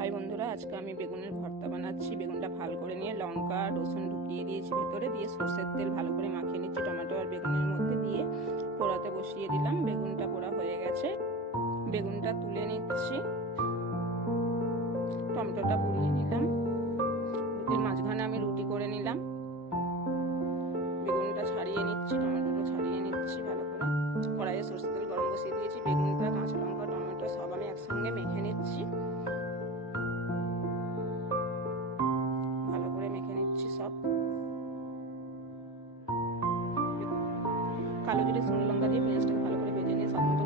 High বন্ধুরা, আজকে আমি বেগুনের ভর্তা বানাচ্ছি। বেগুনটা ভালো করে নিয়ে লঙ্কা রসুন ঢুকিয়ে দিয়েছি ভেতরে, দিয়ে সরষের তেল ভালো করে মাখিয়ে নিচ্ছি টমেটো আর বেগুনের মধ্যে, দিয়ে পোড়াতে বসিয়ে দিলাম। বেগুনটা পোড়া হয়ে গেছে, বেগুনটা তুলে নিচ্ছি। টমেটোটা পুড়িয়ে নিলাম, রুটির মাঝখানে আমি রুটি করে নিলাম। বেগুনটা ছাড়িয়ে নিচ্ছি, টমেটোটা ছাড়িয়ে নিচ্ছি ভালো করে। কড়াইয়ে সরষের তেল গরম বসিয়ে দিয়েছি। বেগুনটা, কাঁচা লঙ্কা, টমেটো সব আমি একসঙ্গে মেখে নিচ্ছি। ভালো করে মেখে নিচ্ছি সব। কালো জিরে শুকনো লঙ্কা দিয়ে পেঁয়াজটাকে ভালো করে ভেজে নিয়ে স্বাদ মতো